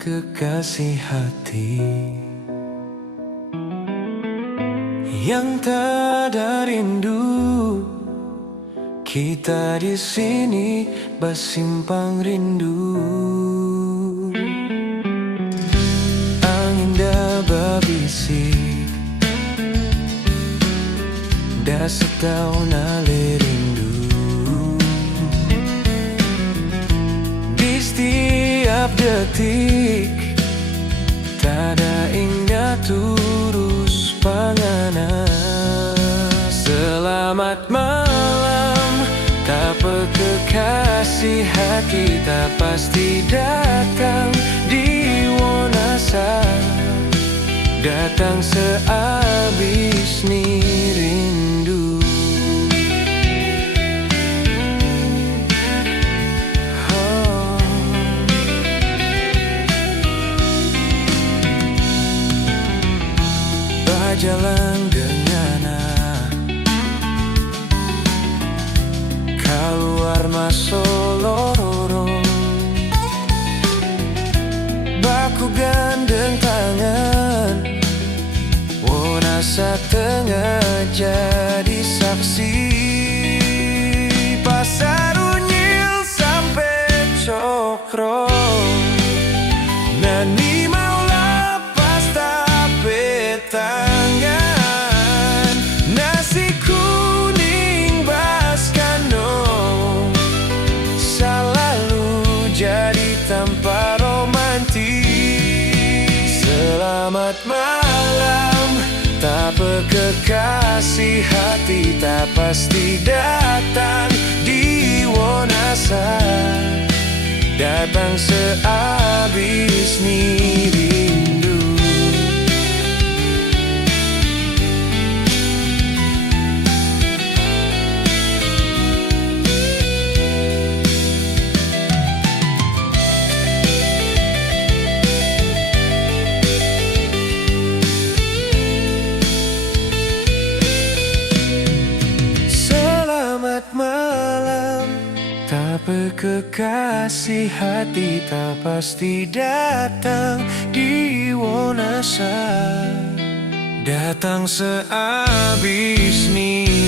kekasih hati yang tak ada rindu. Kita di sini bersimpang rindu. Angin dah berbisik, dah setahun ale rindu. Di setiap detik tak ada indah turus panganan. Selamat malam, tapa kekasih hati tak pasti datang di Wonasa. Datang sehabis ni rindu. Berjalan dengan keluar masuk lorong, baku gandeng tangan, Wonasa tengah jadi saksi. Pasar Unyil sampai Cokro, nani mau lepas tapi tangan. Nasi kuning Baskano selalu jadi tanpa romantis. Selamat malam, tapa kekasih hati tak pasti datang di Wonasa. Datang sehabis ni rindu. Selamat malam, tapa kekasih hati tak pasti datang di Wonasa. Datang sehabis ni